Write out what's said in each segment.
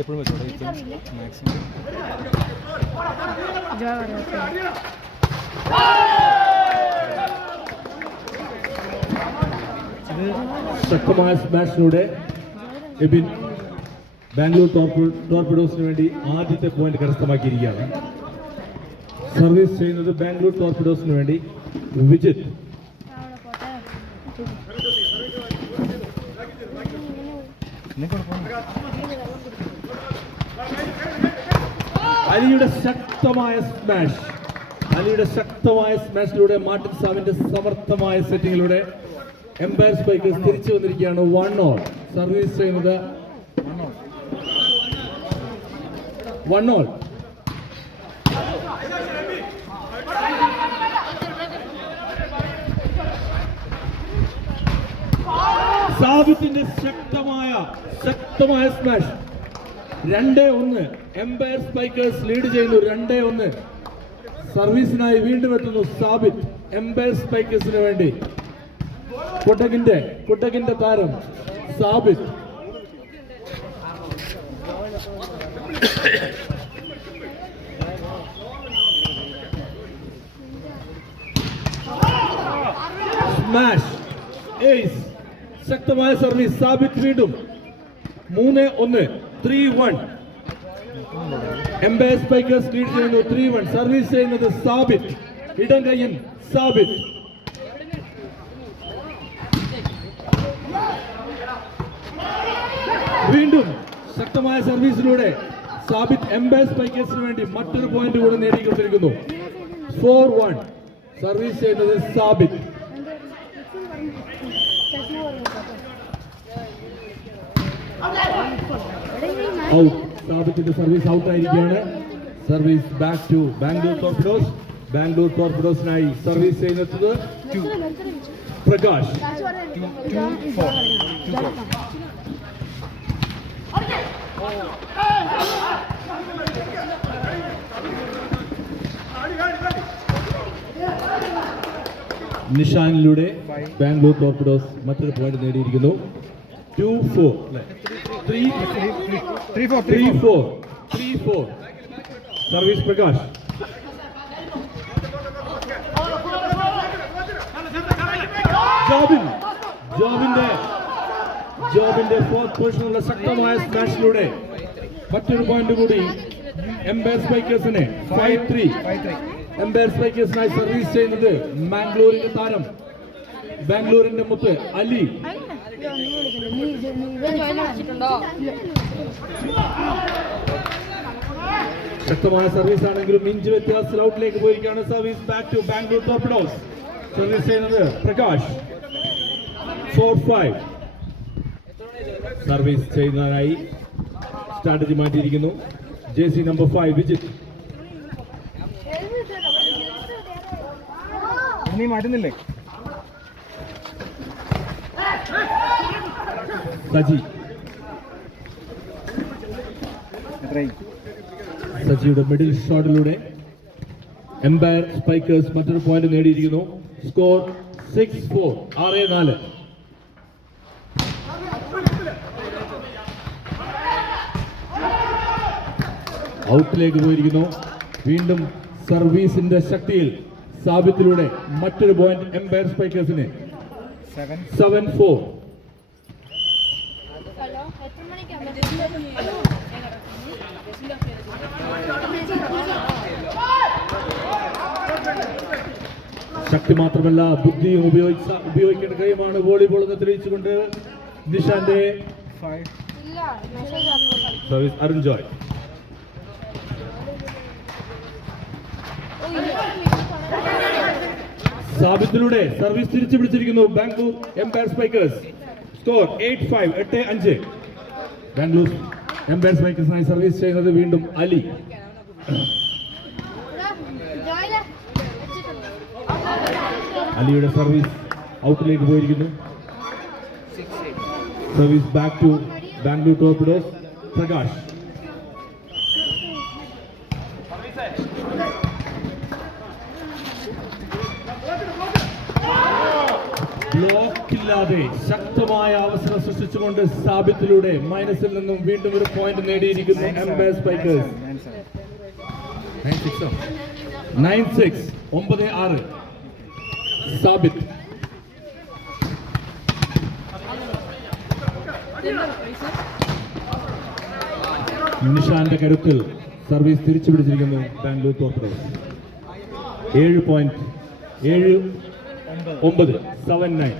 എപ്പോഴും വെച്ചോട്ടെ മാക്സിമം ശക്തമായ സ്മാഷിലൂടെ എബിൻ ബാംഗ്ലൂർ ടോർപിഡോസിന് വേണ്ടി ആദ്യത്തെ പോയിന്റ് കരസ്ഥമാക്കിയിരിക്കുകയാണ്. സർവീസ് ചെയ്യുന്നത് ബാംഗ്ലൂർ ടോർപിഡോസിന് വേണ്ടി വിജിത്. അലിയുടെ ശക്തമായ സ്മാഷിലൂടെ മാർട്ടിൻ സാമിന്റെ സമർത്ഥമായ സെറ്റിങ്ങിലൂടെ എംപയർ സ്പൈക്കേഴ്സ് തിരിച്ചു വന്നിരിക്കുകയാണ്. 1-all. സർവീസ് ചെയ്യുന്നത് 1-all. സാബിത്തിന്റെ ശക്തമായ സ്മാഷ്. 2-1. എംപയർ സ്പൈക്കേഴ്സ് ലീഡ് ചെയ്യുന്നു. 2-1. സർവീസിനായി വീണ്ടും എത്തുന്നു സാബിത്ത് എംപയർ സ്പൈക്കേഴ്സിന് വേണ്ടി. കുട്ടകിന്റെ താരം സാബിത്ത്. Smash ace. ശക്തമായ സർവീസ്. സാബിത്ത് വീണ്ടും 3-1. 3-1. എംപയർ സ്പൈക്കേഴ്സ് ലീഡ് ചെയ്യുന്നു. 3-1. സർവീസ് ചെയ്യുന്നത് സാബിത്ത്. ഇടം കയ്യൻ സാബിത്ത്. വീണ്ടും ശക്തമായ സർവീസിലൂടെ സാബിത്ത് എംപയർ സ്പൈക്കേഴ്സിന് വേണ്ടി മറ്റൊരു പോയിന്റ് കൂടെ നേടിക്കൊണ്ടിരിക്കുന്നു. 4-1. സർവീസ് ചെയ്യുന്നത് സാബിത്ത്. ഔട്ട്. സാബിത്തിന്റെ സർവീസ് ഔട്ടായിരിക്കുകയാണ്. Service back to Bangalore Torpedoes. Bangalore ടോർപിഡോസിനായി സർവീസ് ചെയ്യുന്നത് പ്രകാശ്. നിഷാനിലൂടെ ബാംഗ്ലൂർ ടോർപിഡോസ് മറ്റൊരു പോയിന്റ് നേടിയിരിക്കുന്നു. 2-4. 3-4. സർവീസ് പ്രകാശ്. ജോബിന്റെ ഫോർത്ത് പൊസിഷനുള്ള ശക്തമായ സ്മാഷിലൂടെ മറ്റൊരു പോയിന്റ് കൂടി എംപയർ സ്പൈക്കേഴ്സിനെ. 5-3. എംപയർ സ്പൈക്കേഴ്സിനായി സർവീസ് ചെയ്യുന്നത് മാംഗ്ലൂരിന്റെ താരം, ബാംഗ്ലൂരിന്റെ മുത്ത് അലി. ശക്തമായ സർവീസ് ആണെങ്കിലും ഇഞ്ച് വ്യത്യാസത്തിൽ ഔട്ടിലേക്ക് പോയിരിക്കുകയാണ്. Service back to Bangalore Torpedoes. Service ചെയ്യുന്നത് പ്രകാശ്. 4-5. സർവീസ് ചെയ്യുന്നതിനായി സ്ട്രാറ്റജി മാറ്റിയിരിക്കുന്നു. Jersey number 5 Vijith. നീ മാറ്റുന്നില്ലേ? സജിയുടെ മിഡിൽ ഷോട്ടിലൂടെ എംപയർ സ്പൈക്കേഴ്സ് മറ്റൊരു പോയിന്റ് നേടിയിരിക്കുന്നു. സ്കോർ 6-4. 6-4. ഔട്ടിലേക്ക് പോയിരിക്കുന്നു. വീണ്ടും സർവീസിന്റെ ശക്തിയിൽ സാബിത്തിലൂടെ മറ്റൊരു പോയിന്റ് എംപയർ സ്പൈക്കേഴ്സിന്. 7-4. ശക്തി മാത്രമല്ല ബുദ്ധിയും ഉപയോഗിക്കേണ്ട കഴിയുമാണ് വോളിബോൾ എന്ന് തെളിയിച്ചുകൊണ്ട് നിഷാന്റെ സർവീസ് അരുൺ ജോയ്. സാബിത്തിലൂടെ സർവീസ് തിരിച്ചു പിടിച്ചിരിക്കുന്നു Bangalore Empire Spikers. Score 8-5. 8-5. Bangalore Empire സ്പൈക്കേഴ്സിനായി സർവീസ് ചെയ്യുന്നത് വീണ്ടും അലി. അലിയുടെ സർവീസ് ഔട്ടിലേക്ക് പോയിരിക്കുന്നു. Service back to Bangalore Torpedoes. Prakash. ബ്ലോക്കിൽ ഇല്ലാതെ ശക്തമായ അവസരം സൃഷ്ടിച്ചുകൊണ്ട് സാബിത്തിലൂടെ മൈനസിൽ നിന്നും വീണ്ടും ഒരു പോയിന്റ് നേടിയിരിക്കുന്നു എംപയർ സ്പൈക്കേഴ്സ്. 9-6 9-6 സാബിത്ത്. നിഷാന്റെ കരുത്തിൽ സർവീസ് തിരിച്ചു പിടിച്ചിരിക്കുന്നു ബാംഗ്ലൂർ ടോപ്പേഴ്സ്. 7.7-9 7-9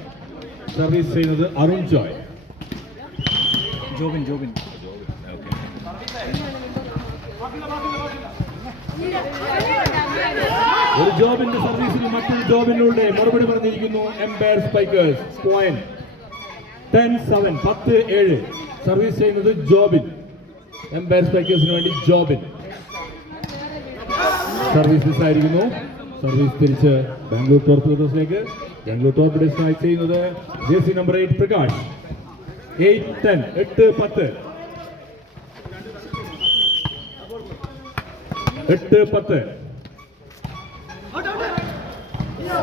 സർവീസ് ചെയ്യുന്നത് അരുൺ ജോയ്. ജോബിൻ ഒരു ജോബിന്റെ സർവീസിൽ മറ്റൊരു ജോബിലൂടെ മറുപടി പറഞ്ഞിരിക്കുന്നു എംപയർ സ്പൈക്കേഴ്സ്. പോയിന്റ് 10-7 10-7 സർവീസ് ചെയ്യുന്നത് ജോബിൻ. എംപയർ സ്പൈക്കേഴ്സിന് വേണ്ടി ജോബിൻ സർവീസ് മിസ്സായിരിക്കുന്നു. സർവീസ് തിരിച്ച് ബാംഗ്ലൂർ ടോർപിഡോസിലേക്ക്. ബാംഗ്ലൂർ ടോർപിഡോസിനായി ചെയ്യുന്നത് ജേഴ്സി നമ്പർ 8 പ്രകാശ്. 8-10 8-10 8-10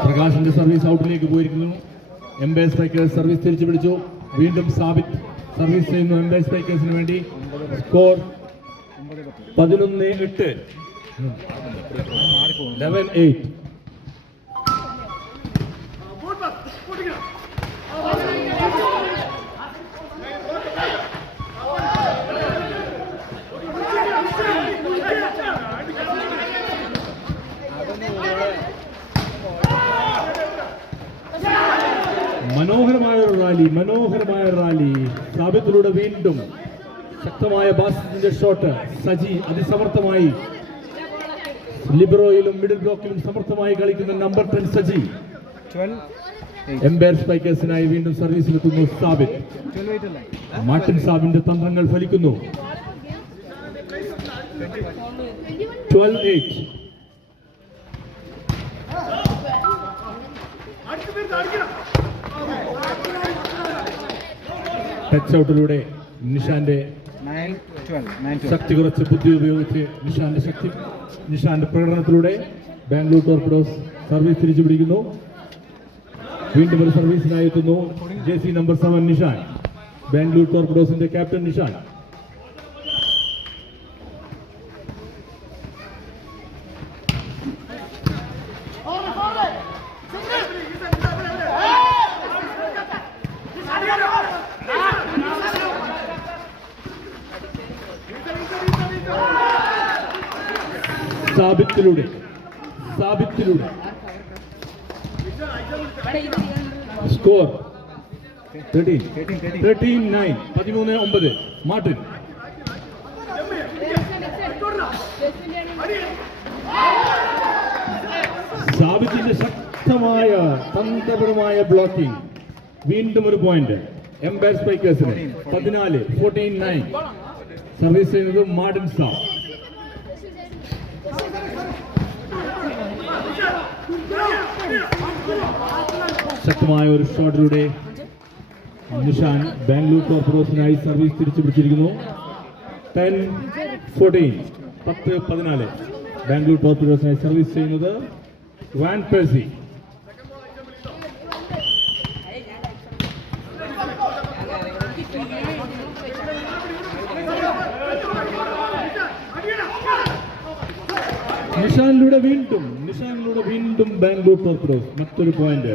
പ്രകാശിന്റെ സർവീസ് ഔട്ടിലേക്ക് പോയിരിക്കുന്നു. എംപയർ സ്പൈക്കേഴ്സ് സർവീസ് തിരിച്ചു പിടിച്ചു. വീണ്ടും സാബിത്ത് സർവീസ് ചെയ്യുന്നു എംപയർ സ്പൈക്കേഴ്സിന് വേണ്ടി. സ്കോർ 11-8 11-8. മനോഹരമായ റാലി സാബിത്തിലൂടെ വീണ്ടും ശക്തമായ ബാസിന്റെ ഷോട്ട്. സജി അതിസമർത്ഥമായി ലിബറോയിലും മിഡിൽ ബ്ലോക്കിലും സമർത്ഥമായി കളിക്കുന്ന നമ്പർ 10 സജി. എംപയർ സ്പൈക്കേഴ്സിനായി വീണ്ടും സർവീസിലെത്തുന്നു സാബിത്ത്. മാർട്ടിൻ സാബിന്റെ തന്ത്രങ്ങൾ ഫലിക്കുന്നു. 12-8 ടച്ച് ഔട്ടിലൂടെ നിഷാന്റെ ശക്തി കുറച്ച് ബുദ്ധി ഉപയോഗിച്ച് നിഷാന്റെ പ്രകടനത്തിലൂടെ ബാംഗ്ലൂർ ടോർപിഡോസ് സർവീസ് തിരിച്ചു പിടിക്കുന്നു. വീണ്ടും ഒരു സർവീസിനായി എത്തുന്നു ജേഴ്സി നമ്പർ 7 നിഷാൻ. ബാംഗ്ലൂർ ടോർപിഡോസിന്റെ ക്യാപ്റ്റൻ നിഷാൻ. സാബിത്തിലൂടെ സ്കോർ 13-9 13-9 മാർട്ടിൻ. സാബിത്തിന്റെ ശക്തമായ തന്ത്രപരമായ ബ്ലോക്കിംഗ്. വീണ്ടും ഒരു പോയിന്റ് എംപയർ സ്പൈക്കേഴ്സിന്. 14-9 സർവീസ് ചെയ്യുന്നത് മാർട്ടിൻ സാബ്. ശക്തമായ ഒരു ഷോട്ടിലൂടെ നിഷാൻ ബാംഗ്ലൂർ ടോർപിഡോസിനായി സർവീസ് തിരിച്ചു പിടിച്ചിരിക്കുന്നു. 10-14 10-14 ബാംഗ്ലൂർ ടോർപിഡോസിനായി സർവീസ് ചെയ്യുന്നത് വാൻ പെർസി. നിഷാനിലൂടെ വീണ്ടും ബാംഗ്ലൂർ ടോർപിഡോസ് മറ്റൊരു പോയിന്റ്.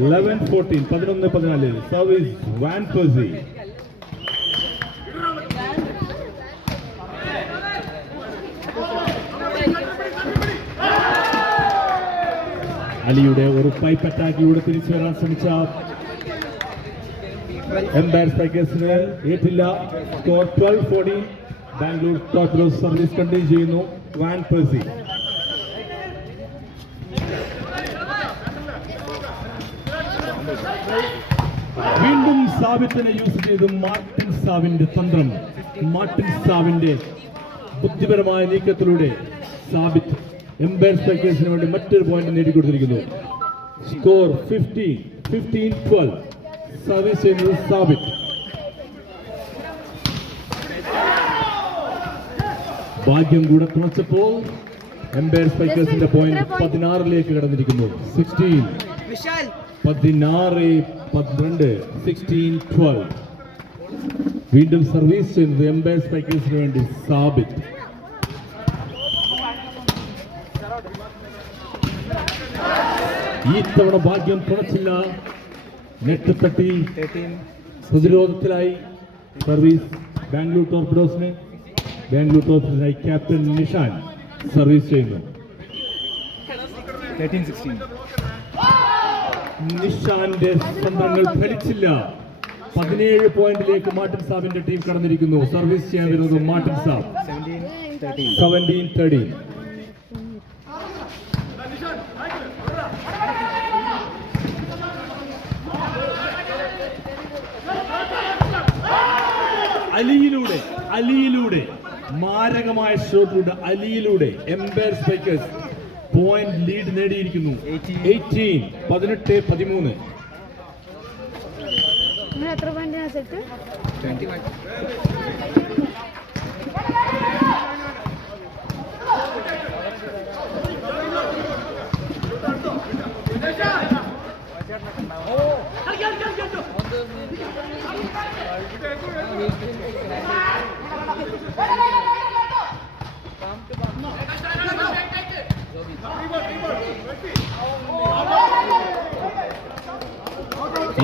11-14 11-14 service Van Persie. അലിയുടെ ഒരു പൈപ്പ് അറ്റാക്കിലൂടെ തിരിച്ചു വരാൻ ശ്രമിച്ച എംപയർ സ്പൈക്കേഴ്സിന് ഏറ്റില്ല. Score 12-14 Bangalore Torpedoes service continue ചെയ്യുന്നു വാൻ പെർസി. വീണ്ടും സാബിത്തിനെ യൂസ് ചെയ്ത് മാർട്ടിൻ സാബിന്റെ തന്ത്രം. മാർട്ടിൻ സാബിന്റെ ബുദ്ധിപരമായ നീക്കത്തിലൂടെ സാബിത്ത് എംപയർ സ്പൈക്കേഴ്സിന് വേണ്ടി മറ്റൊരു പോയിന്റ് നേടിക്കൊടുത്തിരിക്കുന്നു. സ്കോർ 15-12 സർവീസ് ചെയ്യുന്നത് സാബിത്ത്. ഭാഗ്യം കൂടെ തുണച്ചപ്പോൾ എംപയർ സ്പൈക്കേഴ്സിന്റെ പോയിന്റ് 16 കടന്നിരിക്കുന്നു. 16 16-12. വീണ്ടും സർവീസ് ചെയ്യുന്നത് എംപയർ സ്പൈക്കേഴ്സിന് വേണ്ടി സാബിത്ത്. ഈ തവണ ഭാഗ്യം തുണച്ചില്ല. നെറ്റ് തട്ടി പ്രതിരോധത്തിലായി സർവീസ് ബാംഗ്ലൂർ ടോർപിഡോസിന്. ബാംഗ്ലൂർ ടോർപിഡോസിനായി ക്യാപ്റ്റൻ നിഷാൻ സർവീസ് ചെയ്യുന്നു. 13-16. നിഷാന്റെ തന്ത്രങ്ങൾ ഫലിച്ചില്ല. 17 പോയിന്റിലേക്ക് മാർട്ടിൻ സാബിന്റെ ടീം കടന്നിരിക്കുന്നു. സർവീസ് ചെയ്യാൻ വരുന്നത് മാർട്ടിൻ സാബ്. 17-13. അലിയിലൂടെ മാരകമായ ഷോട്ടിലൂടെ അലിയിലൂടെ എംപയർ സ്പൈക്കേഴ്സ് പോയിന്റ് ലീഡ് നേടിയിരിക്കുന്നു. 18-13. എത്ര പോയിന്റാണ് സെറ്റ്? 21.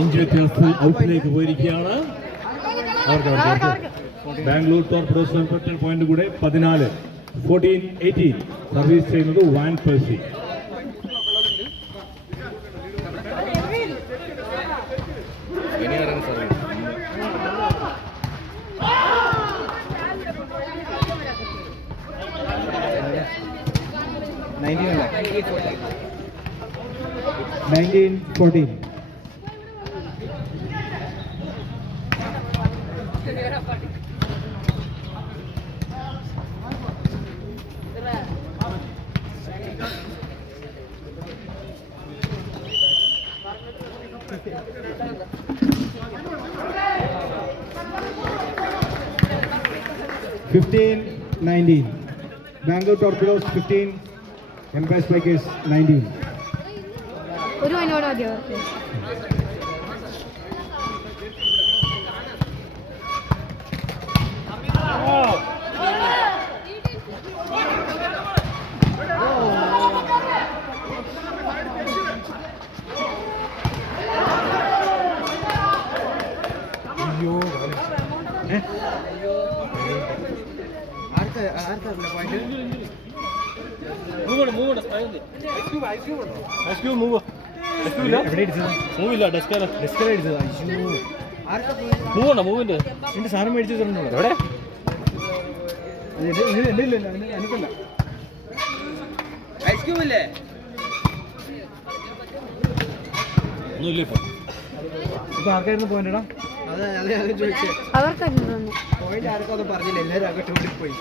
ഇഞ്ച് വ്യത്യാസത്തിൽ ഔട്ടിലേക്ക് പോയിരിക്കുകയാണ്. ബാംഗ്ലൂർ ടോർപിഡോസ് പോയിന്റ് കൂടെ 14-18. സർവീസ് ചെയ്യുന്നത് van Percy. $19-14. $15-19. Bangalore Torpedoes 15, Empire Spikers 19. ഒരു മണിയോടെ മതി അവർക്ക്. സാധനം മേടിച്ചു തരുന്നുണ്ടോ? എവിടെ? എനിക്കല്ല. ഇപ്പൊ ആർക്കായിരുന്നു പോയിന്റടാ? അവർക്കായിരുന്നു തോന്നുന്നു. പോയിന്റ് ആർക്കും അത് പറഞ്ഞില്ല, എല്ലാവരും അങ്ങോട്ട് ഓടി പോയി.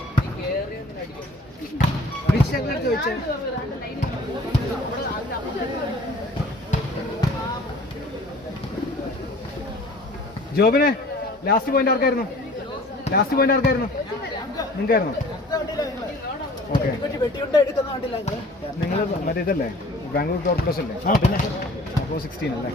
ചോദിച്ചേ ജോബിനെ ലാസ്റ്റ് പോയിന്റ് ആർക്കായിരുന്നു? നിങ്ങൾക്കായിരുന്നു? ഓക്കെ, നിങ്ങൾ മറ്റേ ഇതല്ലേ ബാംഗ്ലൂർ ടോർപിഡോസ് അല്ലേ? അപ്പോൾ 16 അല്ലേ?